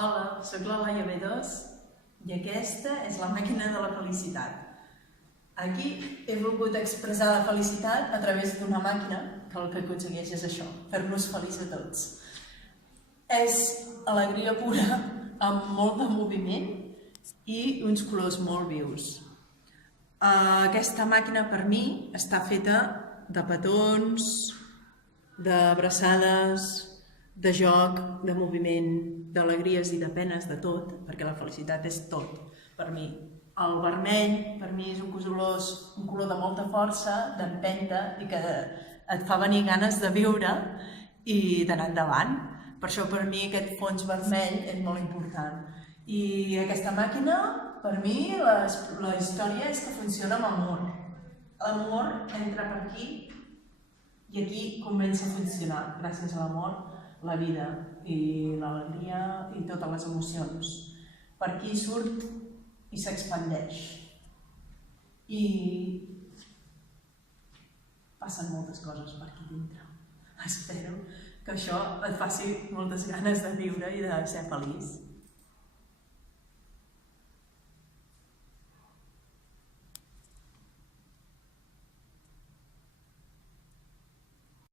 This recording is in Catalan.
Hola, soc la Laia B2 i aquesta és la màquina de la felicitat. Aquí he volgut expressar la felicitat a través d'una màquina que el que aconsegueix és això, fer-nos feliços a tots. És alegria pura amb molt de moviment i uns colors molt vius. Aquesta màquina per mi està feta de petons, d'abraçades, de joc, de moviment, d'alegries i de penes, de tot, perquè la felicitat és tot per mi. El vermell per mi és un color de molta força, d'empenta i que et fa venir ganes de viure i d'anar endavant. Per això per mi aquest fons vermell és molt important. I aquesta màquina, per mi, la història és que funciona amb amor. L'amor entra per aquí i aquí comença a funcionar, gràcies a l'amor, la vida i l'alegria i totes les emocions. Per aquí surt i s'expandeix. I passen moltes coses per aquí dintre. Espero que això et faci moltes ganes de viure i de ser feliç.